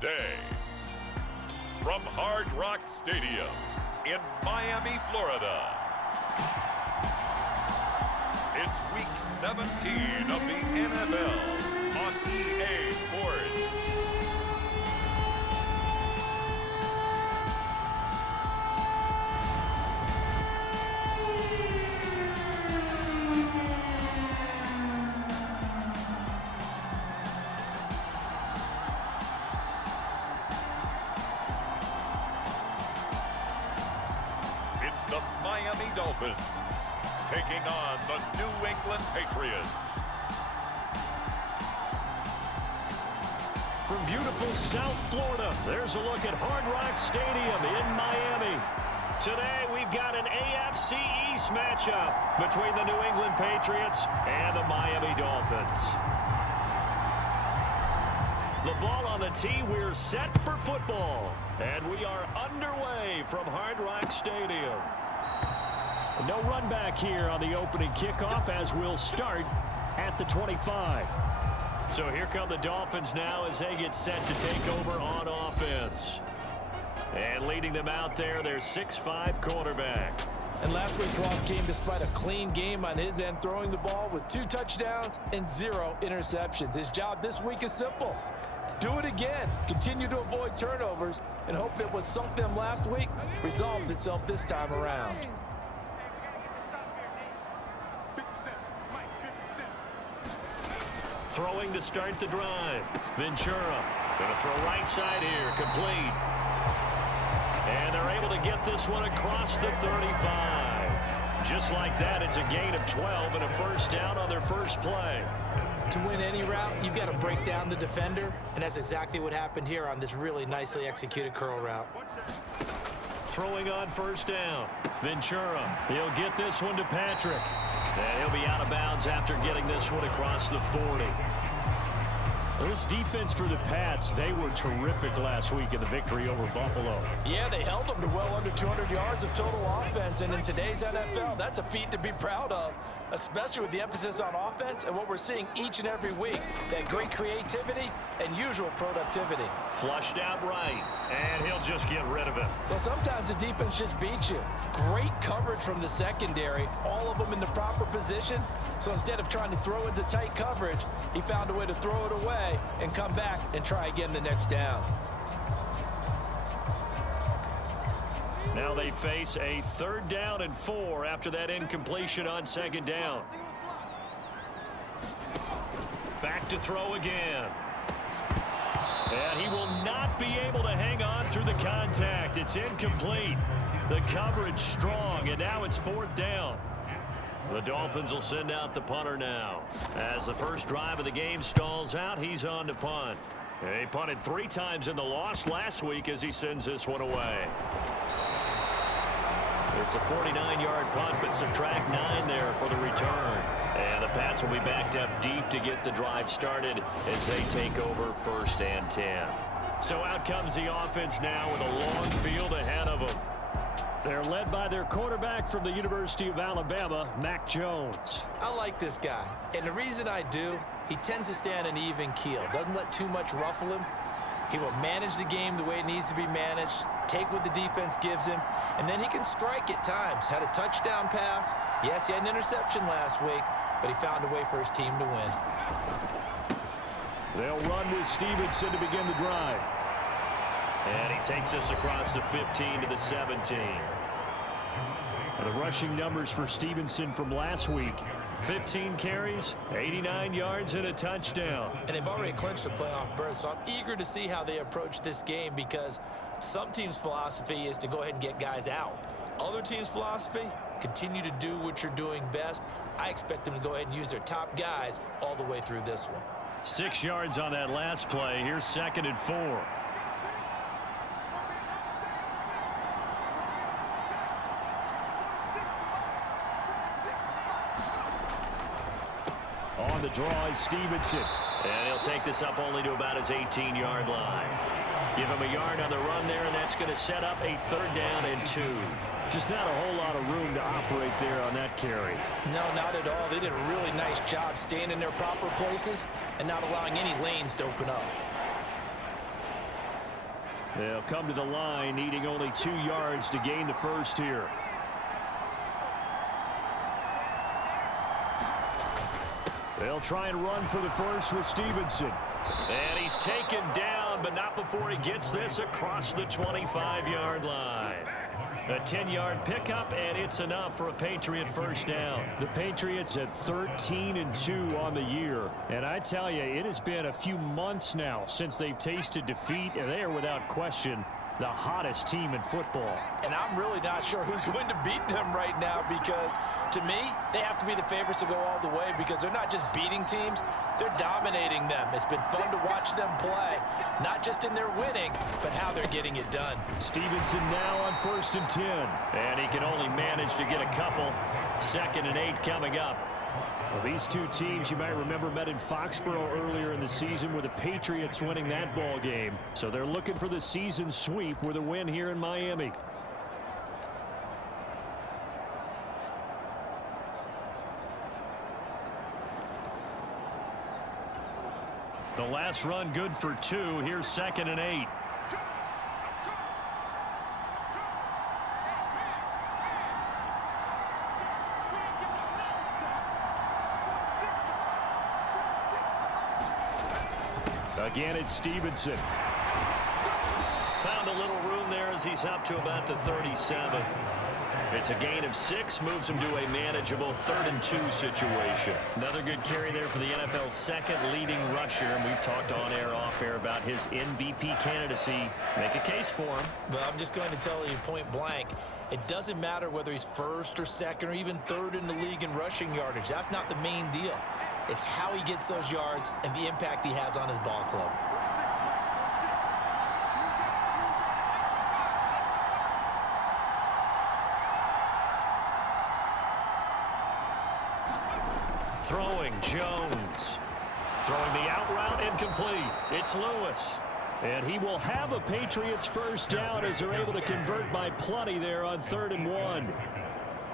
today. From Hard Rock Stadium in Miami, Florida, it's Week 17 of the NFL on EA Sports. It's the Miami Dolphins taking on the New England Patriots. From beautiful South Florida, there's a look at Hard Rock Stadium in Miami. Today, we've got an AFC East matchup between the New England Patriots and the Miami Dolphins. The ball on the tee, we're set for football. And we are underway from Hard Rock Stadium. No run back here on the opening kickoff as we'll start at the 25. So here come the Dolphins now as they get set to take over on offense. And leading them out there, their 6'5" quarterback. And last week's loss came despite a clean game on his end, throwing the ball with 2 touchdowns and 0 interceptions. His job this week is simple. Do it again. Continue to avoid turnovers and hope that what sunk them last week resolves itself this time around. Throwing to start the drive. Ventura going to throw right side here, complete. And they're able to get this one across the 35. Just like that, it's a gain of 12 and a first down on their first play. To win any route, you've got to break down the defender, and that's exactly what happened here on this really nicely executed curl route. Throwing on first down. Ventura, he'll get this one to Patrick. And he'll be out of bounds after getting this one across the 40. This defense for the Pats, they were terrific last week in the victory over Buffalo. Yeah, they held them to well under 200 yards of total offense, and in today's NFL, that's a feat to be proud of, especially with the emphasis on offense and what we're seeing each and every week, that great creativity and usual productivity. Flushed out right, and he'll just get rid of it. Well, sometimes the defense just beats you. Great coverage from the secondary, all of them in the proper position. So instead of trying to throw into tight coverage, he found a way to throw it away and come back and try again the next down. Now they face a 3rd down and 4 after that incompletion on 2nd down. Back to throw again. And he will not be able to hang on through the contact. It's incomplete. The coverage strong, and now it's 4th down. The Dolphins will send out the punter now. As the first drive of the game stalls out, he's on to punt. He punted 3 times in the loss last week as he sends this one away. It's a 49-yard punt, but subtract 9 there for the return. And the Pats will be backed up deep to get the drive started as they take over 1st and 10. So out comes the offense now with a long field ahead of them. They're led by their quarterback from the University of Alabama, Mac Jones. I like this guy, and the reason I do, he tends to stay on an even keel, doesn't let too much ruffle him. He will manage the game the way it needs to be managed, take what the defense gives him, and then he can strike at times. Had a touchdown pass. Yes, he had an interception last week, but he found a way for his team to win. They'll run with Stevenson to begin the drive. And he takes us across the 15 to the 17. And the rushing numbers for Stevenson from last week. 15 carries, 89 yards, and a touchdown. And they've already clinched a playoff berth, so I'm eager to see how they approach this game because some teams' philosophy is to go ahead and get guys out. Other teams' philosophy, continue to do what you're doing best. I expect them to go ahead and use their top guys all the way through this one. 6 yards on that last play. Here's 2nd and 4. On the draw is Stevenson. And he'll take this up only to about his 18-yard line. Give him a yard on the run there, and that's going to set up a 3rd down and 2. Just not a whole lot of room to operate there on that carry. No, not at all. They did a really nice job staying in their proper places and not allowing any lanes to open up. They'll come to the line, needing only 2 yards to gain the first here. They'll try and run for the first with Stevenson. And he's taken down, but not before he gets this across the 25-yard line. A 10-yard pickup, and it's enough for a Patriot first down. The Patriots at 13-2 on the year. And I tell you, it has been a few months now since they've tasted defeat, and they are without question the hottest team in football. And I'm really not sure who's going to beat them right now, because to me, they have to be the favorites to go all the way, because they're not just beating teams, they're dominating them. It's been fun to watch them play, not just in their winning, but how they're getting it done. Stevenson now on 1st and 10. And he can only manage to get a couple. 2nd and 8 coming up. Well, these two teams, you might remember, met in Foxborough earlier in the season with the Patriots winning that ball game. So they're looking for the season sweep with a win here in Miami. The last run good for 2. Here's 2nd and 8. Again, it's Stevenson. Found a little room there as he's up to about the 37. It's a gain of 6, moves him to a manageable 3rd and 2 situation. Another good carry there for the NFL's 2nd leading rusher, and we've talked on air, off air about his MVP candidacy. Make a case for him. But I'm just going to tell you point blank, it doesn't matter whether he's 1st or 2nd or even 3rd in the league in rushing yardage. That's not the main deal. It's how he gets those yards and the impact he has on his ball club. Throwing, Jones. Throwing the out route, incomplete. It's Lewis. And he will have a Patriots first down as they're able to convert by plenty there on 3rd and 1.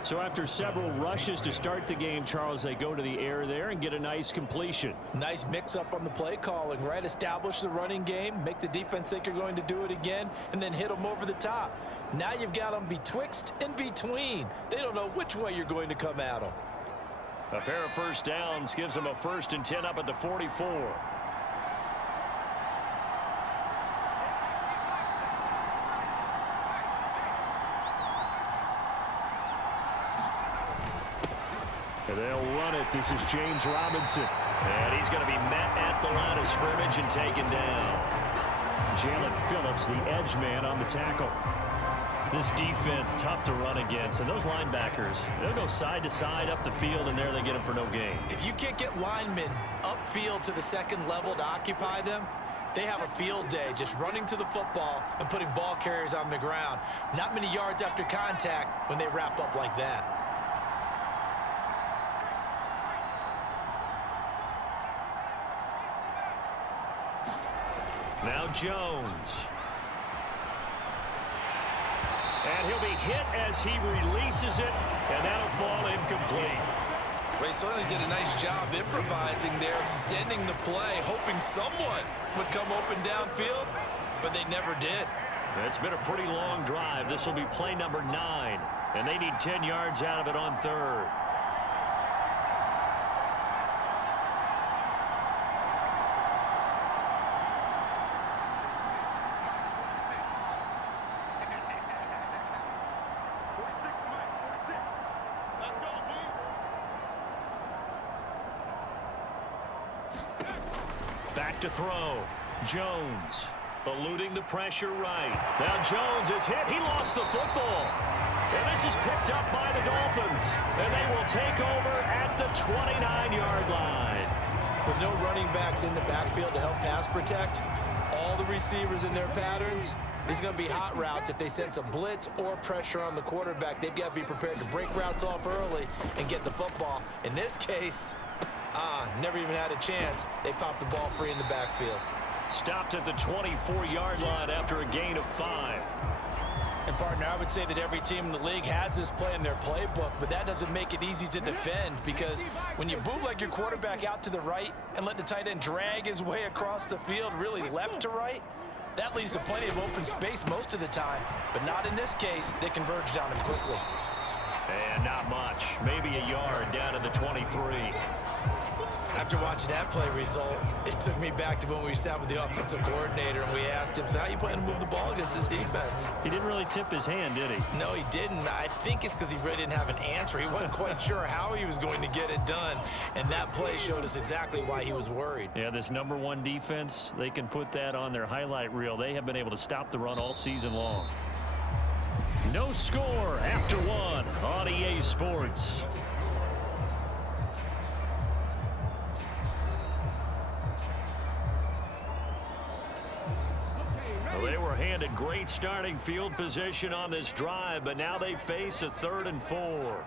So after several rushes to start the game, Charles, they go to the air there and get a nice completion. Nice mix-up on the play calling, right? Establish the running game, make the defense think you're going to do it again, and then hit them over the top. Now you've got them betwixt and between. They don't know which way you're going to come at them. A pair of first downs gives them a 1st and 10 up at the 44. And they'll run it. This is James Robinson. And he's going to be met at the line of scrimmage and taken down. Jalen Phillips, the edge man, on the tackle. This defense, tough to run against. And those linebackers, they'll go side to side up the field, and there they get them for no gain. If you can't get linemen upfield to the 2nd level to occupy them, they have a field day just running to the football and putting ball carriers on the ground. Not many yards after contact when they wrap up like that. Now Jones. And he'll be hit as he releases it, and that'll fall incomplete. Well, he certainly did a nice job improvising there, extending the play, hoping someone would come open downfield, but they never did. It's been a pretty long drive. This will be play number 9, and they need 10 yards out of it on 3rd. Back to throw. Jones eluding the pressure right. Now Jones is hit. He lost the football. And this is picked up by the Dolphins. And they will take over at the 29-yard line. With no running backs in the backfield to help pass protect, all the receivers in their patterns, these are going to be hot routes. If they sense a blitz or pressure on the quarterback, they've got to be prepared to break routes off early and get the football. In this case, never even had a chance. They popped the ball free in the backfield. Stopped at the 24-yard line after a gain of 5. And, partner, I would say that every team in the league has this play in their playbook, but that doesn't make it easy to defend, because when you bootleg your quarterback out to the right and let the tight end drag his way across the field really left to right, That leaves plenty of open space most of the time, but not in this case. They converged on him quickly. And not much. Maybe a yard down to the 23. After watching that play result, it took me back to when we sat with the offensive coordinator and we asked him, so how you plan to move the ball against this defense? He didn't really tip his hand, did he? No, he didn't. I think it's because he really didn't have an answer. He wasn't quite sure how he was going to get it done, and that play showed us exactly why he was worried. Yeah, this #1 defense, they can put that on their highlight reel. They have been able to stop the run all season long. No score after one on EA Sports. Well, they were handed great starting field position on this drive, but now they face a 3rd and 4.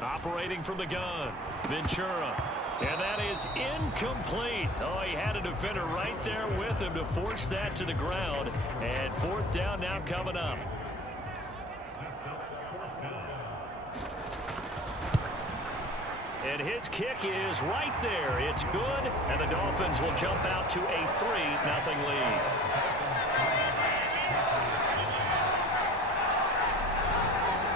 Operating from the gun, Ventura. And that is incomplete. Oh, he had a defender right there with him to force that to the ground. And 4th down now coming up. And his kick is right there. It's good, and the Dolphins will jump out to a 3-0 lead.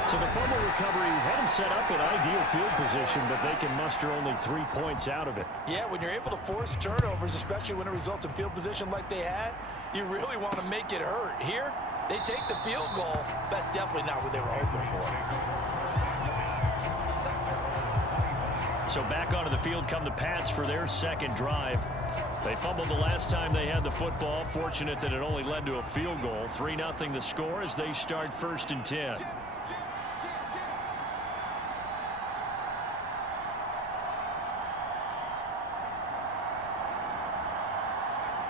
So the fumble recovery had him set up in ideal field position, but they can muster only 3 points out of it. Yeah, when you're able to force turnovers, especially when it results in field position like they had, you really want to make it hurt. Here, they take the field goal. That's definitely not what they were hoping for. So back onto the field come the Pats for their 2nd drive. They fumbled the last time they had the football. Fortunate that it only led to a field goal. 3-0 the score as they start 1st and 10.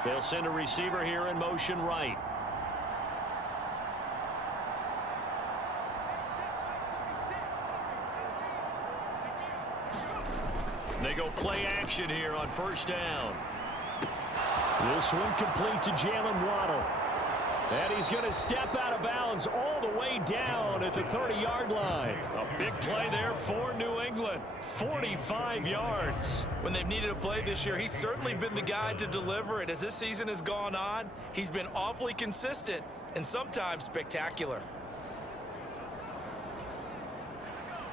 They'll send a receiver here in motion right. They go play action here on 1st down. This one complete to Jalen Waddle. And he's going to step out of bounds all the way down at the 30-yard line. A big play there for New England. 45 yards. When they've needed a play this year, he's certainly been the guy to deliver it. As this season has gone on, he's been awfully consistent and sometimes spectacular.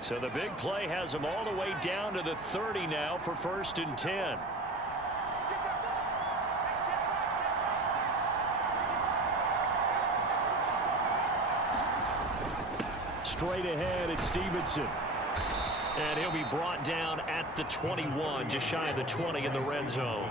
So the big play has him all the way down to the 30 now for 1st and 10. Straight ahead, it's Stevenson. And he'll be brought down at the 21, just shy of the 20 in the red zone.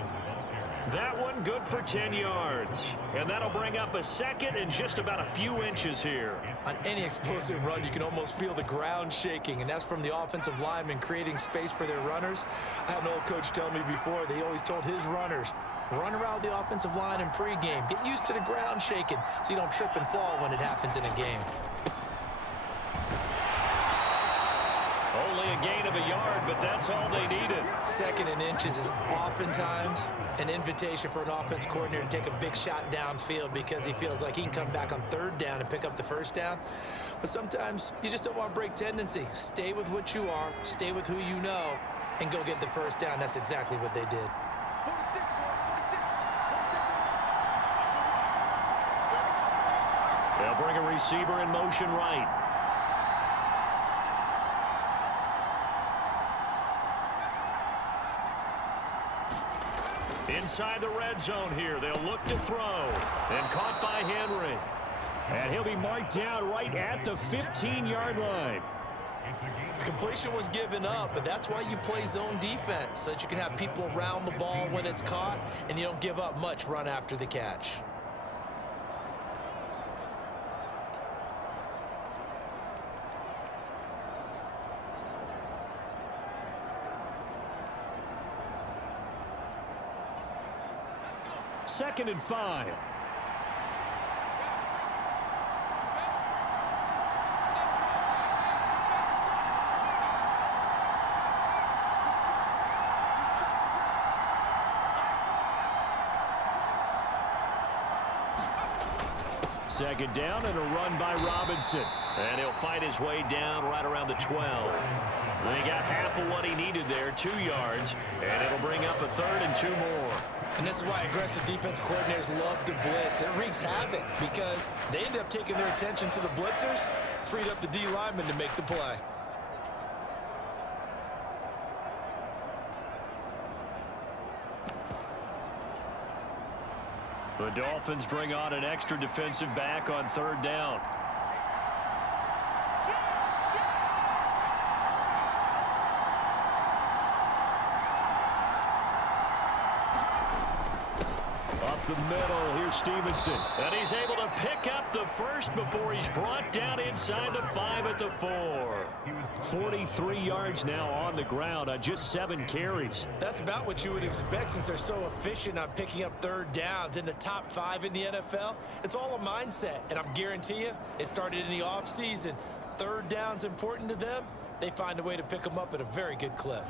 That one good for 10 yards. And that'll bring up a 2nd and just about a few inches here. On any explosive run, you can almost feel the ground shaking, and that's from the offensive linemen creating space for their runners. I had an old coach tell me before, they always told his runners, run around the offensive line in pregame. Get used to the ground shaking so you don't trip and fall when it happens in a game. Only a gain of a yard, but that's all they needed. 2nd and inches is oftentimes an invitation for an offense coordinator to take a big shot downfield because he feels like he can come back on 3rd down and pick up the 1st down. But sometimes you just don't want to break tendency. Stay with what you are, stay with who you know, and go get the 1st down. That's exactly what they did. They'll bring a receiver in motion right. Inside the red zone here, they'll look to throw. And caught by Henry. And he'll be marked down right at the 15-yard line. Completion was given up, but that's why you play zone defense, so that you can have people around the ball when it's caught, and you don't give up much run after the catch. Second and 5. Second down and a run by Robinson. And he'll fight his way down right around the 12. They got half of what he needed there, 2 yards, and it'll bring up a 3rd and 2 more. And this is why aggressive defense coordinators love to blitz. It wreaks havoc because they end up taking their attention to the blitzers, freed up the D lineman to make the play. The Dolphins bring on an extra defensive back on 3rd down. Up the middle, here's Stevenson. And he's able to pick up the first before he's brought down inside the 5 at the 4. 43 yards now on the ground on just 7 carries. That's about what you would expect since they're so efficient on picking up 3rd downs in the top 5 in the NFL. It's all a mindset, and I'm guarantee you it started in the offseason. 3rd down's important to them. They find a way to pick them up at a very good clip.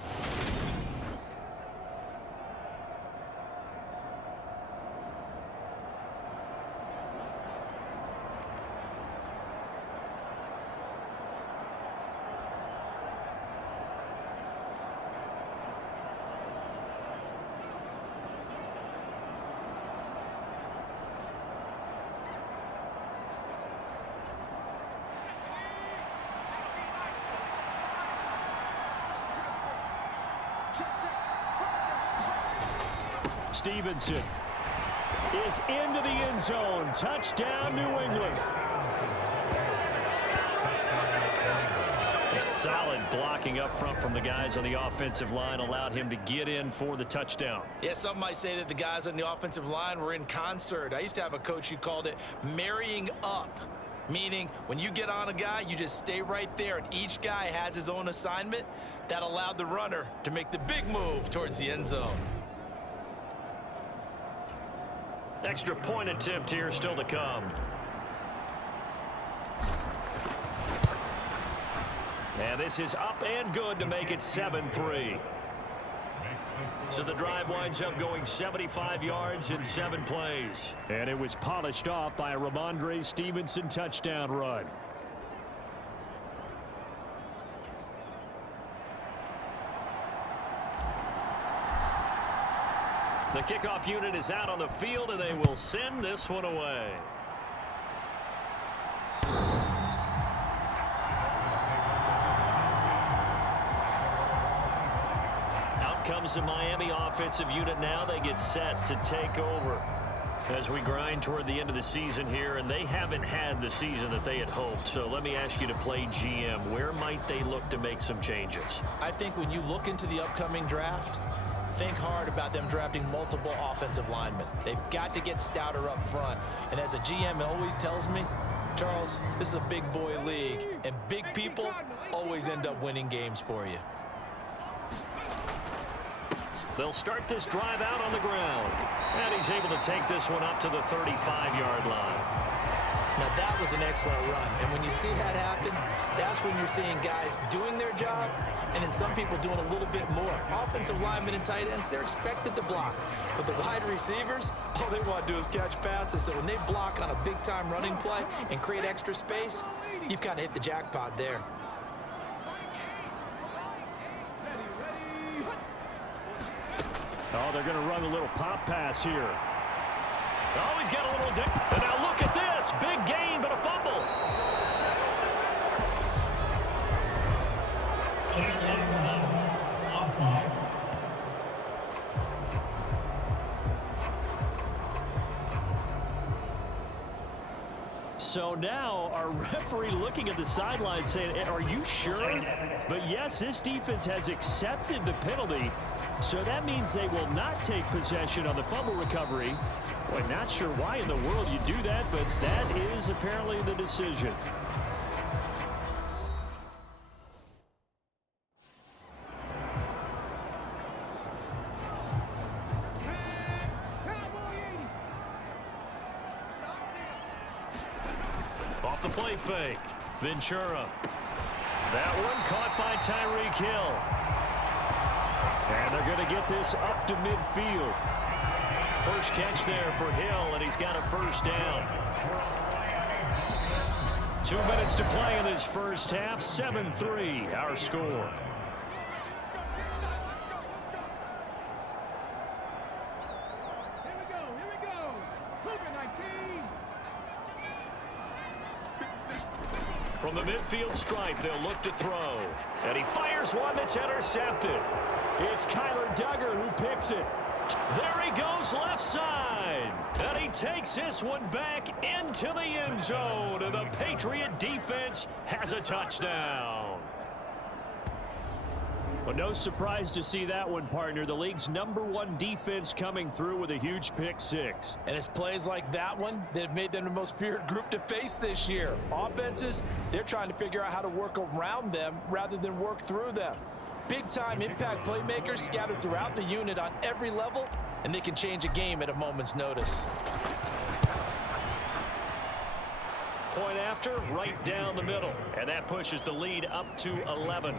Stevenson is into the end zone. Touchdown, New England. A solid blocking up front from the guys on the offensive line allowed him to get in for the touchdown. Yeah, some might say that the guys on the offensive line were in concert. I used to have a coach who called it marrying up, meaning when you get on a guy, you just stay right there, and each guy has his own assignment. That allowed the runner to make the big move towards the end zone. Extra point attempt here still to come. And this is up and good to make it 7-3. So the drive winds up going 75 yards in 7 plays. And it was polished off by a Ramondre Stevenson touchdown run. The kickoff unit is out on the field, and they will send this one away. Out comes the Miami offensive unit now. They get set to take over as we grind toward the end of the season here, and they haven't had the season that they had hoped. So let me ask you to play GM. Where might they look to make some changes? I think when you look into the upcoming draft, think hard about them drafting multiple offensive linemen. They've got to get stouter up front. And as a GM always tells me, Charles, this is a big boy league, and big people always end up winning games for you. They'll start this drive out on the ground. And he's able to take this one up to the 35-yard line. Now, that was an excellent run. And when you see that happen, that's when you're seeing guys doing their job and then some people doing a little bit more. Offensive linemen and tight ends, they're expected to block. But the wide receivers, all they want to do is catch passes. So when they block on a big-time running play and create extra space, you've kind of hit the jackpot there. Oh, they're going to run a little pop pass here. Oh, he's got a little dip. And now look at this. Big gain, but a fumble. So now our referee looking at the sideline saying, are you sure? But yes, this defense has accepted the penalty. So that means they will not take possession on the fumble recovery. Boy, not sure why in the world you do that, but that is apparently the decision. Off the play fake. Ventura. That one caught by Tyreek Hill. And they're going to get this up to midfield. First catch there for Hill, and he's got a first down. 2 minutes to play in this first half. 7-3, our score. From the midfield stripe, they'll look to throw. And he fires one that's intercepted. It's Kyler Duggar who picks it. There he goes left side. And he takes this one back into the end zone. And the Patriot defense has a touchdown. Well, no surprise to see that one, partner. The league's #1 defense coming through with a huge pick six. And it's plays like that one that have made them the most feared group to face this year. Offenses, they're trying to figure out how to work around them rather than work through them. Big-time impact playmakers scattered throughout the unit on every level, and they can change a game at a moment's notice. Point after, right down the middle. And that pushes the lead up to 11.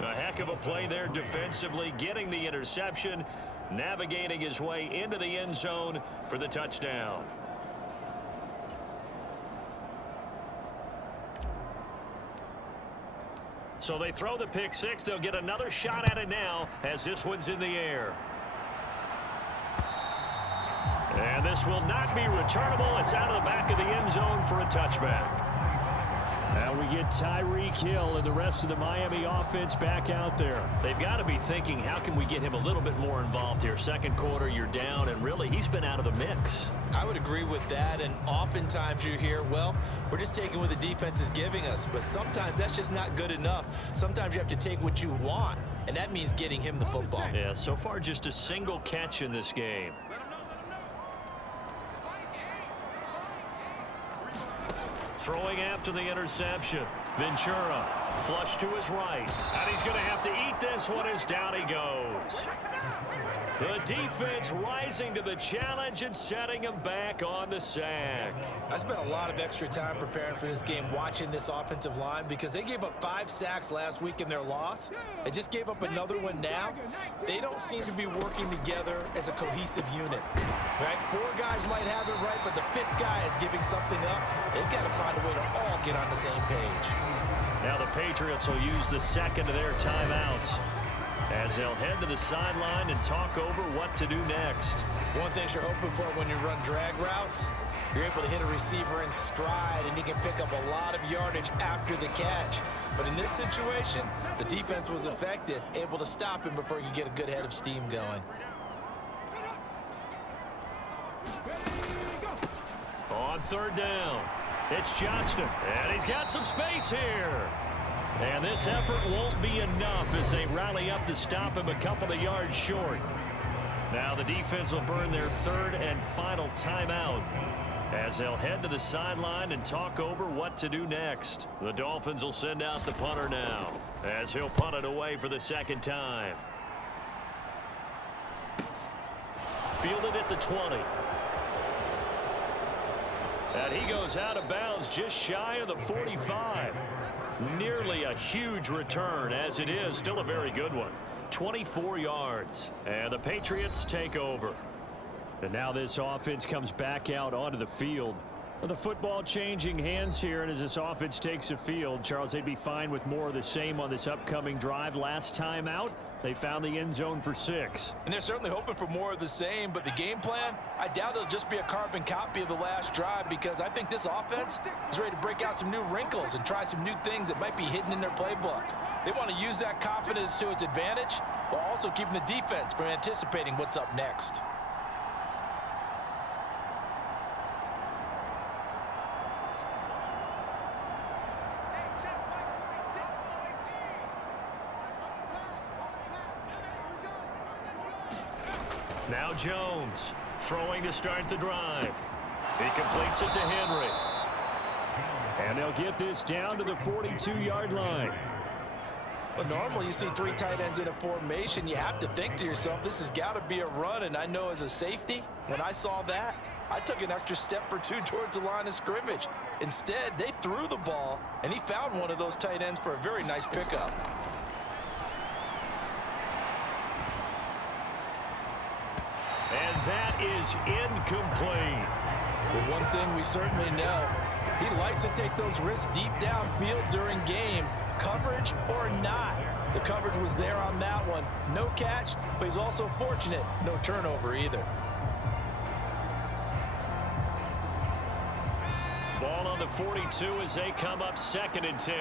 A heck of a play there defensively, getting the interception, navigating his way into the end zone for the touchdown. So they throw the pick six. They'll get another shot at it now as this one's in the air. And this will not be returnable. It's out of the back of the end zone for a touchback. Now we get Tyreek Hill and the rest of the Miami offense back out there. They've got to be thinking, how can we get him a little bit more involved here? Second quarter, you're down, and really, he's been out of the mix. I would agree with that, and oftentimes you hear, well, we're just taking what the defense is giving us, but sometimes that's just not good enough. Sometimes you have to take what you want, and that means getting him the football. Yeah, so far just a single catch in this game. Throwing after the interception. Ventura, flush to his right. And he's going to have to eat this one as down he goes. The defense rising to the challenge and setting him back on the sack. I spent a lot of extra time preparing for this game, watching this offensive line, because they gave up 5 sacks last week in their loss. They just gave up another one now. They don't seem to be working together as a cohesive unit. Right? 4 guys might have it right, but the 5th guy is giving something up. They've got to find a way to all get on the same page. Now the Patriots will use the second of their timeouts as they'll head to the sideline and talk over what to do next. One thing you're hoping for when you run drag routes, you're able to hit a receiver in stride, and he can pick up a lot of yardage after the catch. But in this situation, the defense was effective, able to stop him before he could get a good head of steam going. On third down, it's Johnston, and he's got some space here. And this effort won't be enough as they rally up to stop him a couple of yards short. Now the defense will burn their third and final timeout as they'll head to the sideline and talk over what to do next. The Dolphins will send out the punter now as he'll punt it away for the second time. Fielded at the 20. And he goes out of bounds just shy of the 45. Nearly a huge return, as it is still a very good one. 24 yards. And the Patriots take over. And now this offense comes back out onto the field. Well, the football changing hands here, and as this offense takes the field, Charles, they'd be fine with more of the same on this upcoming drive. Last time out, they found the end zone for 6. And they're certainly hoping for more of the same, but the game plan, I doubt it'll just be a carbon copy of the last drive, because I think this offense is ready to break out some new wrinkles and try some new things that might be hidden in their playbook. They want to use that confidence to its advantage while also keeping the defense from anticipating what's up next. Now Jones throwing to start the drive. He completes it to Henry. And they'll get this down to the 42-yard line. But normally you see 3 tight ends in a formation, you have to think to yourself, this has got to be a run. And I know as a safety, when I saw that, I took an extra step or 2 towards the line of scrimmage. Instead, they threw the ball, and he found one of those tight ends for a very nice pickup. And that is incomplete. But one thing we certainly know, he likes to take those risks deep downfield during games, coverage or not. The coverage was there on that one. No catch, but he's also fortunate. No turnover either. Ball on the 42 as they come up 2nd and 10.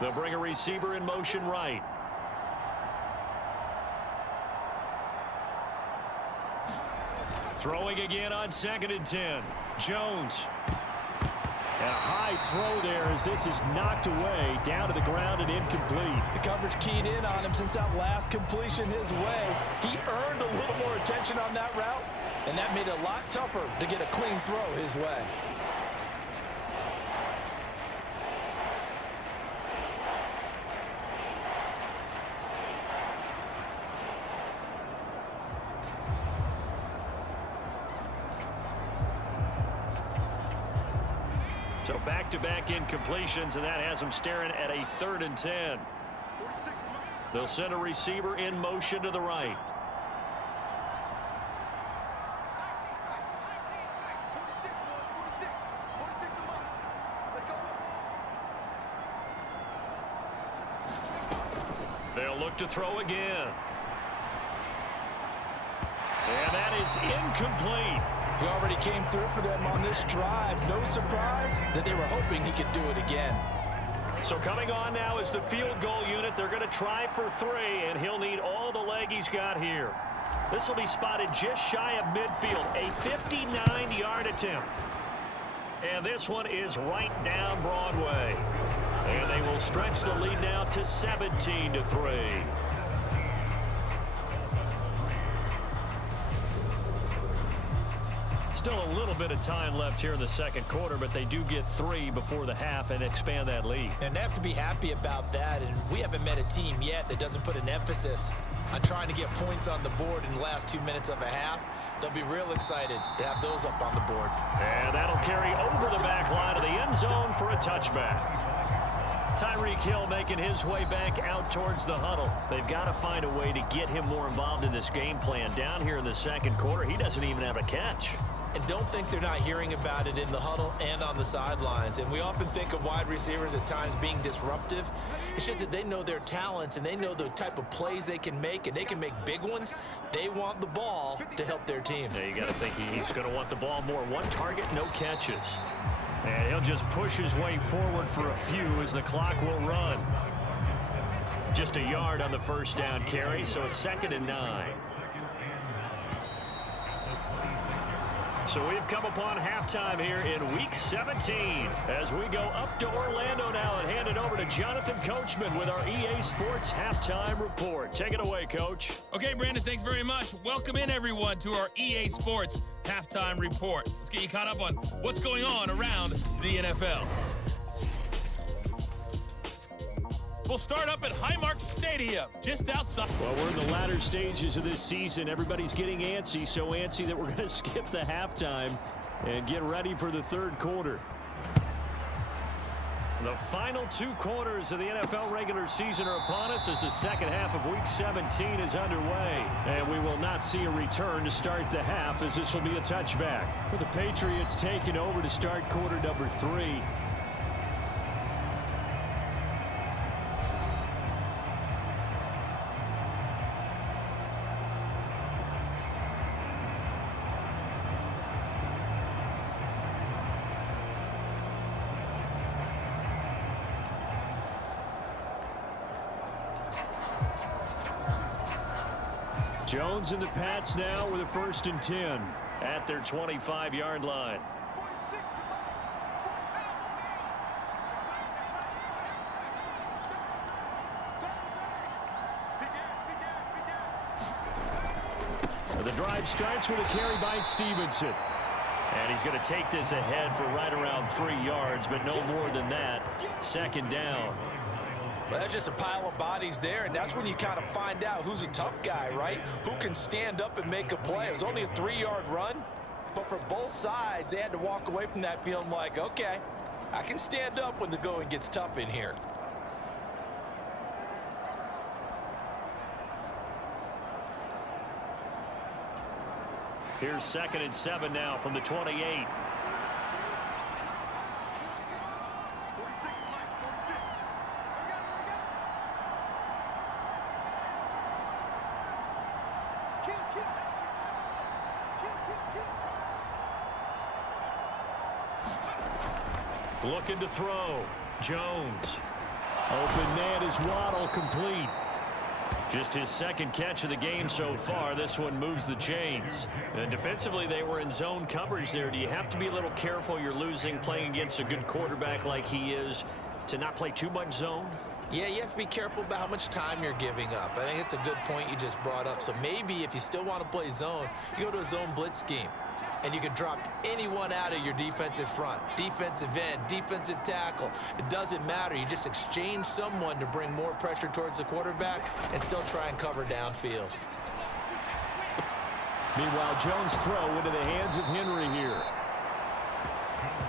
They'll bring a receiver in motion right. Throwing again on 2nd and 10. Jones. And a high throw there as this is knocked away down to the ground and incomplete. The coverage keyed in on him since that last completion his way. He earned a little more attention on that route, and that made it a lot tougher to get a clean throw his way. So back-to-back incompletions, and that has them staring at a 3rd and 10. They'll send a receiver in motion to the right. They'll look to throw again. And that is incomplete. He already came through for them on this drive. No surprise that they were hoping he could do it again. So coming on now is the field goal unit. They're going to try for 3, and he'll need all the leg he's got here. This will be spotted just shy of midfield, a 59-yard attempt. And this one is right down Broadway. And they will stretch the lead now to 17-3. Still a little bit of time left here in the 2nd quarter, but they do get 3 before the half and expand that lead. And they have to be happy about that, and we haven't met a team yet that doesn't put an emphasis on trying to get points on the board in the last 2 minutes of a half. They'll be real excited to have those up on the board. And that'll carry over the back line of the end zone for a touchback. Tyreek Hill making his way back out towards the huddle. They've got to find a way to get him more involved in this game plan. Down here in the 2nd quarter, he doesn't even have a catch. And don't think they're not hearing about it in the huddle and on the sidelines. And we often think of wide receivers at times being disruptive. It's just that they know their talents and they know the type of plays they can make, and they can make big ones. They want the ball to help their team. Yeah, you got to think he's going to want the ball more. 1 target, no catches. And he'll just push his way forward for a few as the clock will run. Just a yard on the 1st down carry, so it's 2nd and 9. So we've come upon halftime here in Week 17 as we go up to Orlando now and hand it over to Jonathan Coachman with our EA Sports Halftime Report. Take it away, Coach. Okay, Brandon, thanks very much. Welcome in, everyone, to our EA Sports Halftime Report. Let's get you caught up on what's going on around the NFL. We'll start up at Highmark Stadium, just outside. Well, we're in the latter stages of this season. Everybody's getting antsy, so antsy that we're going to skip the halftime and get ready for the 3rd quarter. The final 2 quarters of the NFL regular season are upon us as the 2nd half of Week 17 is underway. And we will not see a return to start the half, as this will be a touchback. With the Patriots taking over to start quarter number 3. Jones and the Pats now with a 1st and 10 at their 25-yard line. The drive starts with a carry by Stevenson. And he's going to take this ahead for right around 3 yards, but no more than that. 2nd down. Well, that's just a pile of bodies there, and that's when you kind of find out who's a tough guy, right? Who can stand up and make a play. It was only a 3-yard run, but for both sides, they had to walk away from that feeling like, okay, I can stand up when the going gets tough in here. Here's 2nd and 7 now from the 28. Looking to throw. Jones. Open man is Waddle, complete. Just his second catch of the game so far. This one moves the chains. And defensively, they were in zone coverage there. Do you have to be a little careful? You're losing playing against a good quarterback like he is to not play too much zone? Yeah, you have to be careful about how much time you're giving up. I think it's a good point you just brought up. So maybe if you still want to play zone, you go to a zone blitz scheme. And you can drop anyone out of your defensive front, defensive end, defensive tackle. It doesn't matter. You just exchange someone to bring more pressure towards the quarterback and still try and cover downfield. Meanwhile, Jones' throw into the hands of Henry here.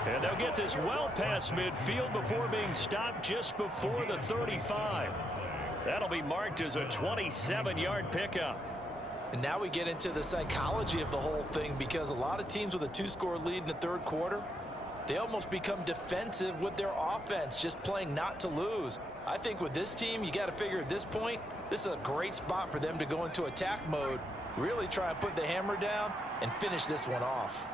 And they'll get this well past midfield before being stopped just before the 35. That'll be marked as a 27-yard pickup. And now we get into the psychology of the whole thing, because a lot of teams with a 2-score lead in the third quarter, they almost become defensive with their offense, just playing not to lose. I think with this team, you got to figure at this point, this is a great spot for them to go into attack mode, really try and put the hammer down and finish this one off.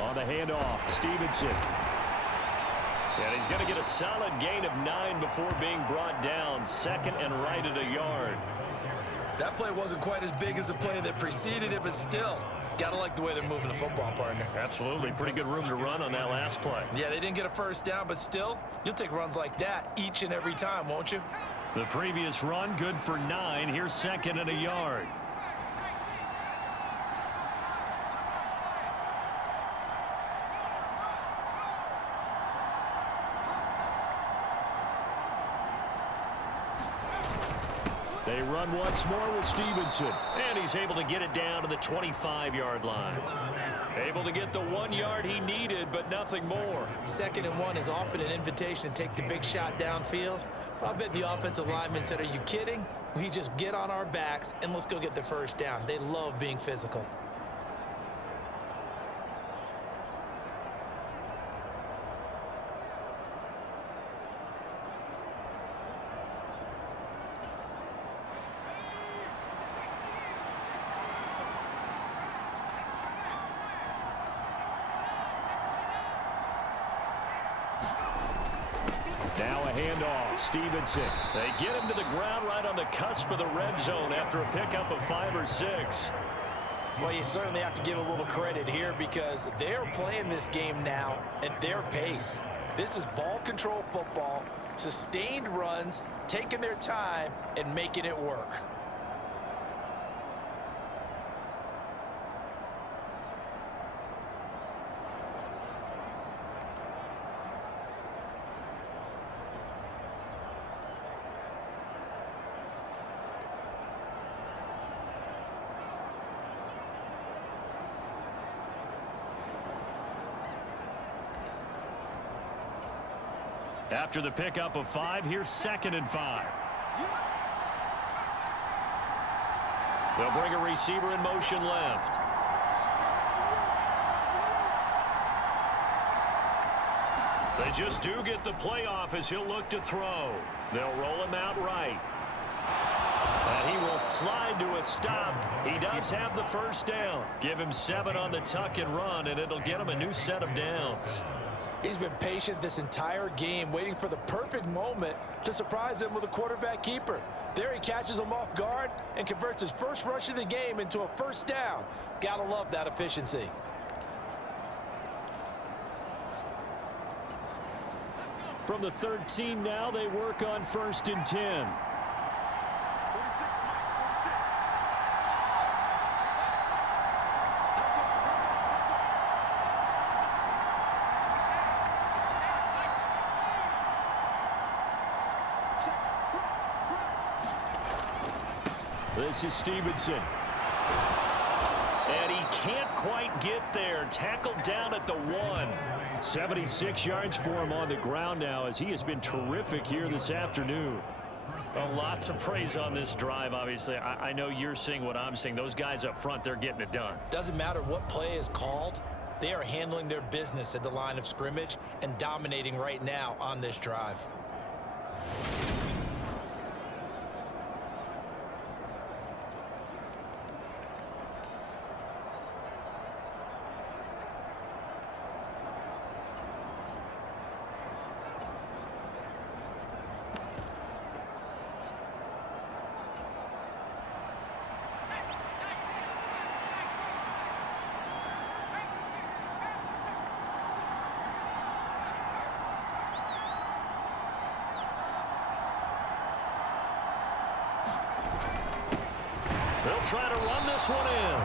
On the handoff, Stevenson. And he's going to get a solid gain of 9 before being brought down. Second and right at a yard. That play wasn't quite as big as the play that preceded it, but still, got to like the way they're moving the football, partner. Absolutely. Pretty good room to run on that last play. Yeah, they didn't get a first down, but still, you'll take runs like that each and every time, won't you? The previous run, good for 9. Here's second and a yard. They run once more with Stevenson, and he's able to get it down to the 25-yard line. Able to get the 1 yard he needed, but nothing more. 2nd and 1 is often an invitation to take the big shot downfield. But I bet the offensive linemen said, are you kidding? We just get on our backs and let's go get the first down. They love being physical. Now a handoff. Stevenson. They get him to the ground right on the cusp of the red zone after a pickup of 5 or 6. Well, you certainly have to give a little credit here, because they're playing this game now at their pace. This is ball control football, sustained runs, taking their time and making it work. After the pickup of 5, here's 2nd and 5. They'll bring a receiver in motion left. They just do get the play off as he'll look to throw. They'll roll him out right. And he will slide to a stop. He does have the first down. Give him 7 on the tuck and run, and it'll get him a new set of downs. He's been patient this entire game, waiting for the perfect moment to surprise him with a quarterback keeper. There he catches him off guard and converts his first rush of the game into a first down. Gotta love that efficiency. From the 13 now, they work on 1st and 10. This is Stevenson. And he can't quite get there. Tackled down at the 1. 76 yards for him on the ground now, as he has been terrific here this afternoon. A lot to praise on this drive, obviously. I know you're seeing what I'm seeing. Those guys up front, they're getting it done. Doesn't matter what play is called. They are handling their business at the line of scrimmage and dominating right now on this drive. try to run this one in.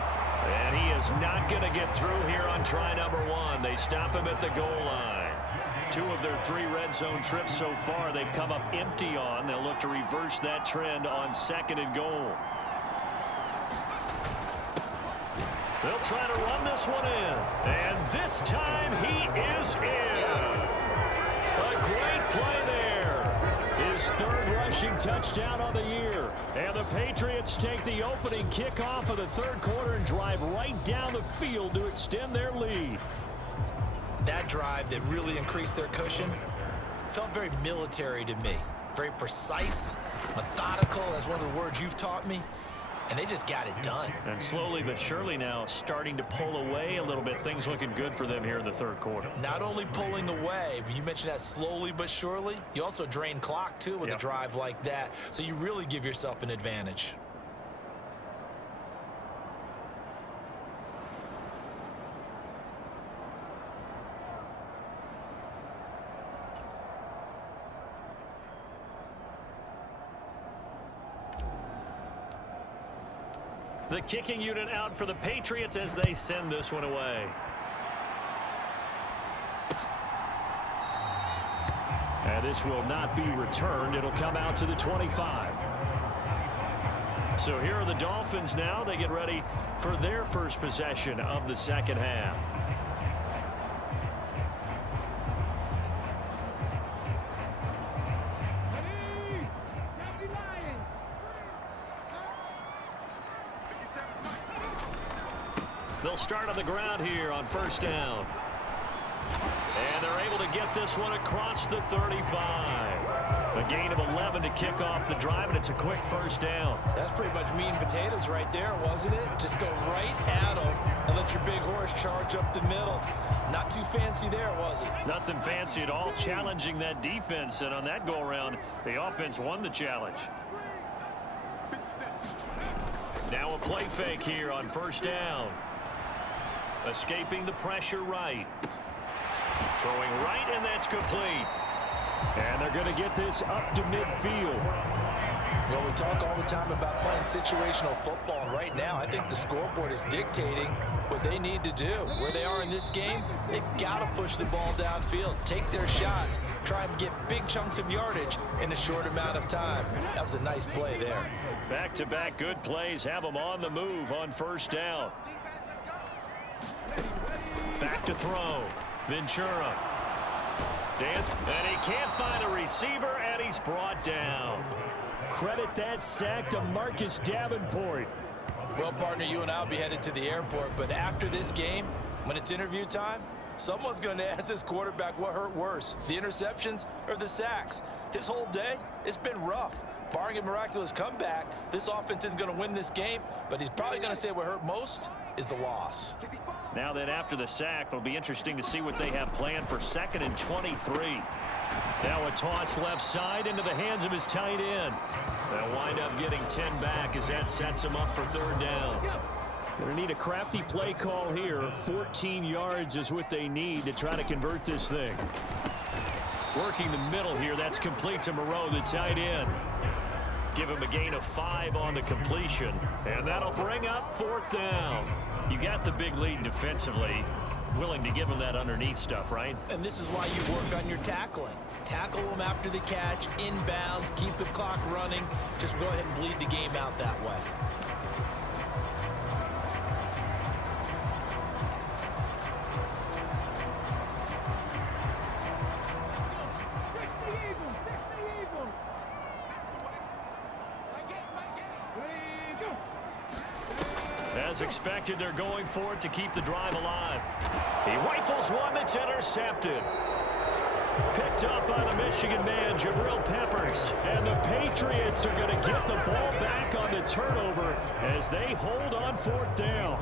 And he is not going to get through here on try number 1. They stop him at the goal line. 2 of their 3 red zone trips so far they've come up empty on. They'll look to reverse that trend on 2nd and goal. They'll try to run this one in. And this time he is in. Yes. A great play there. His 3rd rushing touchdown on the year. And the Patriots take the opening kickoff of the 3rd quarter and drive right down the field to extend their lead. That drive that really increased their cushion felt very military to me. Very precise, methodical, as one of the words you've taught me. And they just got it done. And slowly but surely now starting to pull away a little bit. Things looking good for them here in the 3rd quarter. Not only pulling away, but you mentioned that slowly but surely. You also drain clock, too, with a drive like that. So you really give yourself an advantage. The kicking unit out for the Patriots as they send this one away. And this will not be returned. It'll come out to the 25. So here are the Dolphins now. They get ready for their first possession of the 2nd half. They'll start on the ground here on 1st down. And they're able to get this one across the 35. A gain of 11 to kick off the drive, and it's a quick 1st down. That's pretty much meat and potatoes right there, wasn't it? Just go right at them and let your big horse charge up the middle. Not too fancy there, was it? Nothing fancy at all, challenging that defense. And on that go-around, the offense won the challenge. Now a play fake here on 1st down. Escaping the pressure right. Throwing right, and that's complete. And they're going to get this up to midfield. Well, we talk all the time about playing situational football, and right now I think the scoreboard is dictating what they need to do. Where they are in this game, they've got to push the ball downfield, take their shots, try and get big chunks of yardage in a short amount of time. That was a nice play there. Back-to-back good plays have them on the move on 1st down. Back to throw. Ventura. Dance, and he can't find a receiver, and he's brought down. Credit that sack to Marcus Davenport. Well, partner, you and I will be headed to the airport, but after this game, when it's interview time, someone's going to ask this quarterback what hurt worse, the interceptions or the sacks. His whole day, it's been rough. Barring a miraculous comeback, this offense isn't going to win this game, but he's probably going to say what hurt most is the loss. Now that after the sack, it'll be interesting to see what they have planned for 2nd and 23. Now a toss left side into the hands of his tight end. They'll wind up getting 10 back as that sets him up for 3rd down. Going to need a crafty play call here. 14 yards is what they need to try to convert this thing. Working the middle here, that's complete to Moreau, the tight end. Give him a gain of 5 on the completion, and that'll bring up 4th down. You got the big lead defensively, willing to give him that underneath stuff, right? And this is why you work on your tackling. Tackle them after the catch, inbounds, keep the clock running. Just go ahead and bleed the game out that way. As expected, they're going for it to keep the drive alive. He rifles one that's intercepted. Picked up by the Michigan man, Jabril Peppers. And the Patriots are going to get the ball back on the turnover as they hold on 4th down.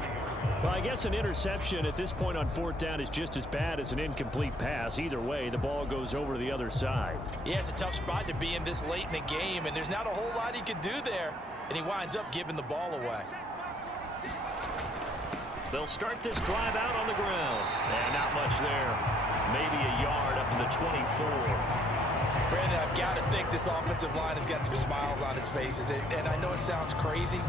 Well, I guess an interception at this point on 4th down is just as bad as an incomplete pass. Either way, the ball goes over to the other side. Yeah, it's a tough spot to be in this late in the game, and there's not a whole lot he could do there. And he winds up giving the ball away. They'll start this drive out on the ground. And not much there. Maybe a yard up to the 24. Brandon, I've got to think this offensive line has got some smiles on its faces. And I know it sounds crazy,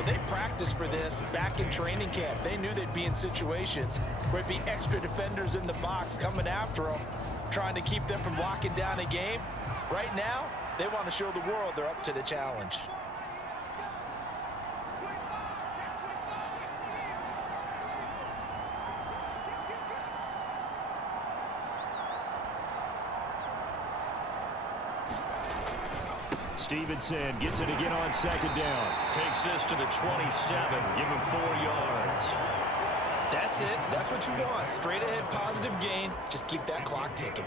But they practiced for this back in training camp. They knew they'd be in situations where there'd be extra defenders in the box coming after them, trying to keep them from locking down a game. Right now, they want to show the world they're up to the challenge. Stevenson gets it again on second down. Takes this to the 27. Give him 4 yards. That's it. That's what you want. Straight ahead, positive gain. Just keep that clock ticking.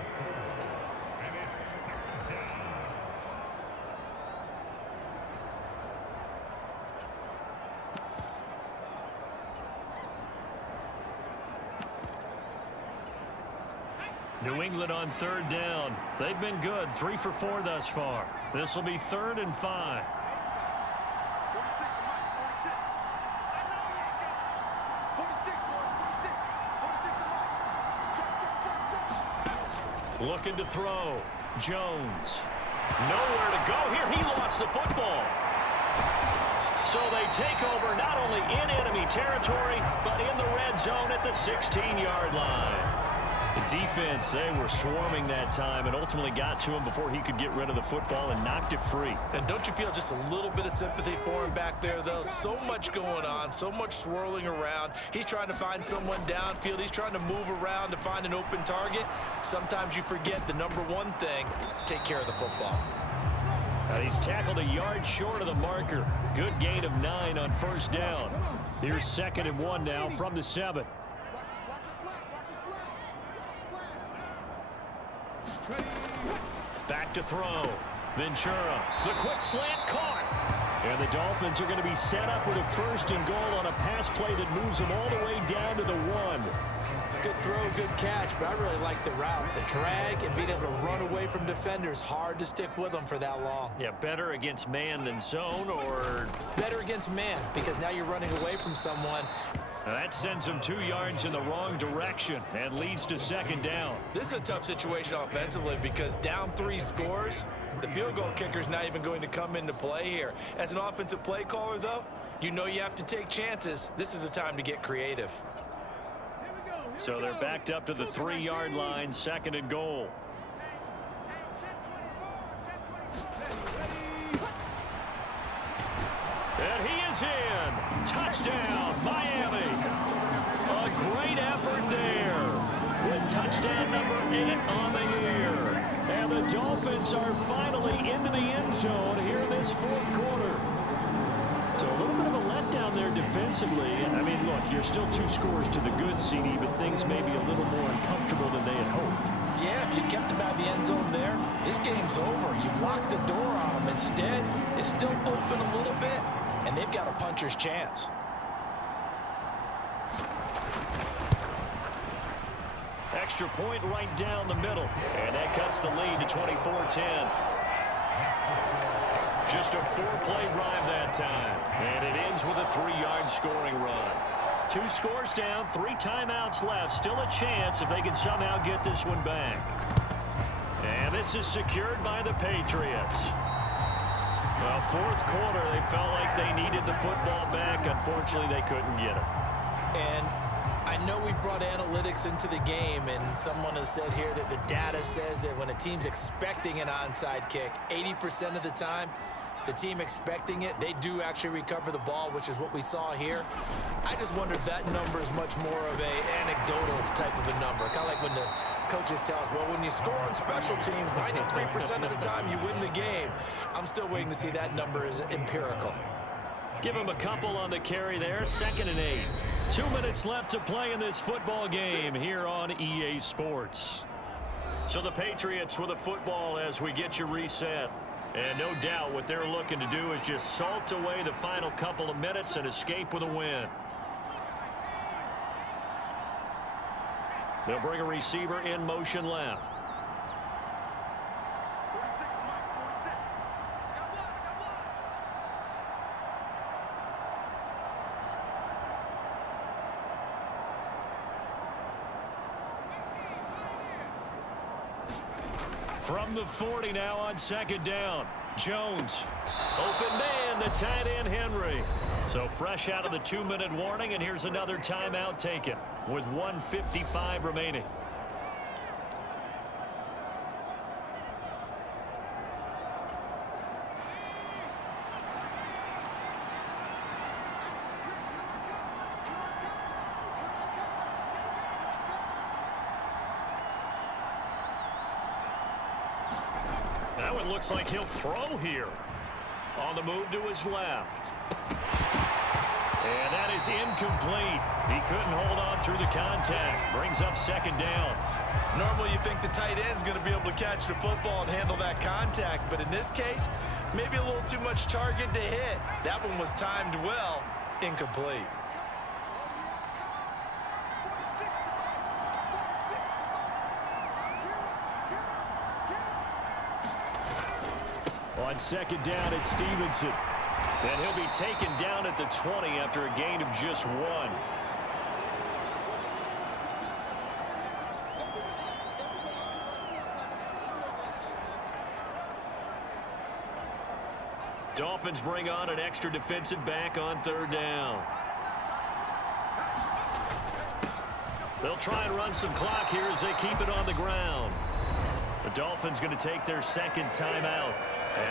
New England on third down. They've been good. 3 for 4 thus far. This will be 3rd and 5. Looking to throw. Jones. Nowhere to go here. He lost the football. So they take over not only in enemy territory, but in the red zone at the 16-yard line. The defense, they were swarming that time and ultimately got to him before he could get rid of the football and knocked it free. And don't you feel just a little bit of sympathy for him back there, though? So much going on, so much swirling around. He's trying to find someone downfield. He's trying to move around to find an open target. Sometimes you forget the number one thing, take care of the football. He's tackled a yard short of the marker. Good gain of 9 on first down. Here's 2nd and 1 now from the 7. Back to throw. Ventura. The quick slant caught. And the Dolphins are going to be set up with a 1st and goal on a pass play that moves them all the way down to the 1. Good throw, good catch, but I really like the route. The drag and being able to run away from defenders. Hard to stick with them for that long. Yeah, better against man than zone, or better against man, because now you're running away from someone. That sends him 2 yards in the wrong direction and leads to 2nd down. This is a tough situation offensively because down 3 scores, the field goal kicker's not even going to come into play here. As an offensive play caller, though, you know you have to take chances. This is a time to get creative. So they're backed up to the 3-yard line, 2nd and goal. And he is in. Touchdown, Miami. A great effort there with touchdown number 8 on the year. And the Dolphins are finally into the end zone here in this 4th quarter. So a little bit of a letdown there defensively. I mean, look, you're still 2 scores to the good, CD, but things may be a little more uncomfortable than they had hoped. Yeah, if you kept him out of the end zone there, this game's over. You've locked the door on him. Instead, it's still open a little bit, and they've got a puncher's chance. Extra point right down the middle, and that cuts the lead to 24-10. Just a 4-play drive that time, and it ends with a 3-yard scoring run. 2 scores down, 3 timeouts left. Still a chance if they can somehow get this one back. And this is secured by the Patriots. Well, 4th quarter, they felt like they needed the football back. Unfortunately, they couldn't get it. And I know we brought analytics into the game, and someone has said here that the data says that when a team's expecting an onside kick, 80% of the time, the team expecting it, they do actually recover the ball, which is what we saw here. I just wonder if that number is much more of an anecdotal type of a number. Kind of like when the coaches tell us, well, when you score on special teams, 93% of the time you win the game. I'm still waiting to see that number is empirical. Give him a couple on the carry there. 2nd and 8. 2 minutes left to play in this football game here on EA Sports. So the Patriots with a football as we get you reset. And no doubt what they're looking to do is just salt away the final couple of minutes and escape with a win. They'll bring a receiver in motion left. From the 40 now on 2nd down. Jones. Open man, the tight end Henry. So fresh out of the 2-minute warning, and here's another timeout taken with 1:55 remaining. Now it looks like he'll throw here. On the move to his left. And that is incomplete. He couldn't hold on through the contact. Brings up second down. Normally you think the tight end's going to be able to catch the football and handle that contact, but in this case, maybe a little too much target to hit. That one was timed well. Incomplete. On second down, it's Stevenson. And he'll be taken down at the 20 after a gain of just 1. Dolphins bring on an extra defensive back on third down. They'll try and run some clock here as they keep it on the ground. The Dolphins going to take their second timeout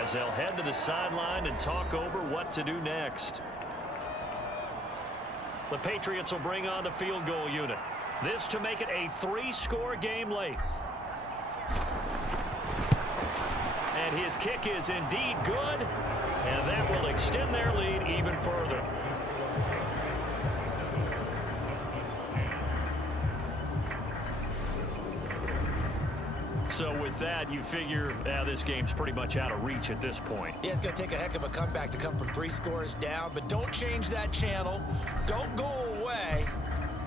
as they'll head to the sideline and talk over what to do next. The Patriots will bring on the field goal unit. This to make it a 3-score game late. And his kick is indeed good, and that will extend their lead even further. So with that, you figure this game's pretty much out of reach at this point. Yeah, it's going to take a heck of a comeback to come from 3 scores down, but don't change that channel. Don't go away.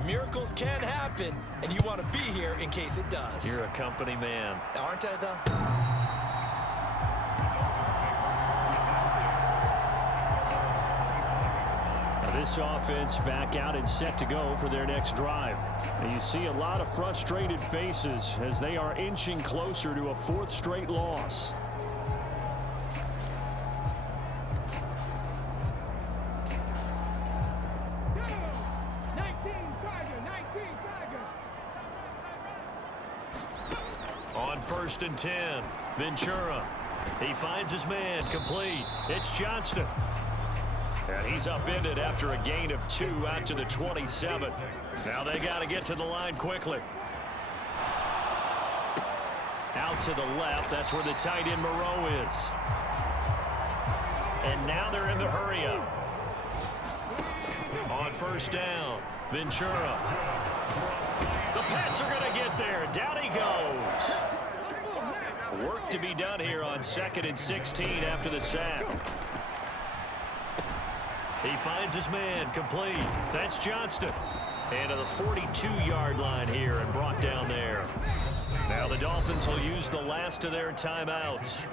Miracles can happen, and you want to be here in case it does. You're a company man. Aren't I, though? This offense back out and set to go for their next drive. And you see a lot of frustrated faces as they are inching closer to a 4th straight loss. On 1st and 10, Ventura. He finds his man, complete. It's Johnston. And he's upended after a gain of 2 out to the 27. Now they got to get to the line quickly. Out to the left, that's where the tight end Moreau is. And now they're in the hurry up. On 1st down, Ventura. The Pats are going to get there. Down he goes. Work to be done here on 2nd and 16 after the sack. He finds his man, complete. That's Johnston. And to the 42-yard line here and brought down there. Now the Dolphins will use the last of their timeouts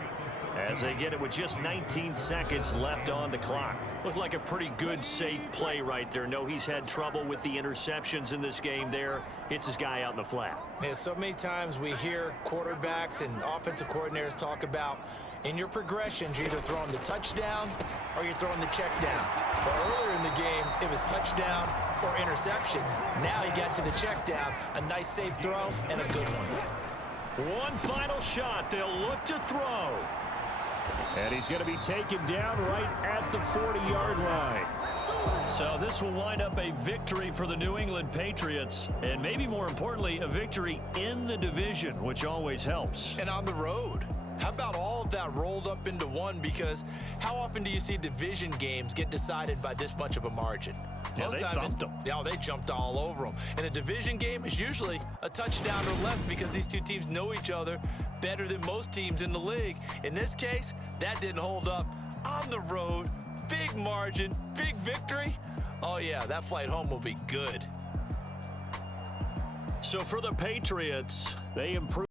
as they get it with just 19 seconds left on the clock. Looked like a pretty good, safe play right there. No, he's had trouble with the interceptions in this game there. Hits his guy out in the flat. Yeah, so many times we hear quarterbacks and offensive coordinators talk about in your progressions, you're either throwing the touchdown or you're throwing the check down. But earlier in the game, it was touchdown or interception. Now he got to the check down, a nice safe throw and a good one. One final shot. They'll look to throw. And he's going to be taken down right at the 40-yard line. So this will wind up a victory for the New England Patriots, and maybe more importantly, a victory in the division, which always helps. And on the road. How about all of that rolled up into one? Because how often do you see division games get decided by this much of a margin? Yeah, they thumped them. Yeah, they jumped all over them. And a division game is usually a touchdown or less because these two teams know each other better than most teams in the league. In this case, that didn't hold up. On the road, big margin, big victory. Oh, yeah, that flight home will be good. So for the Patriots, they improve.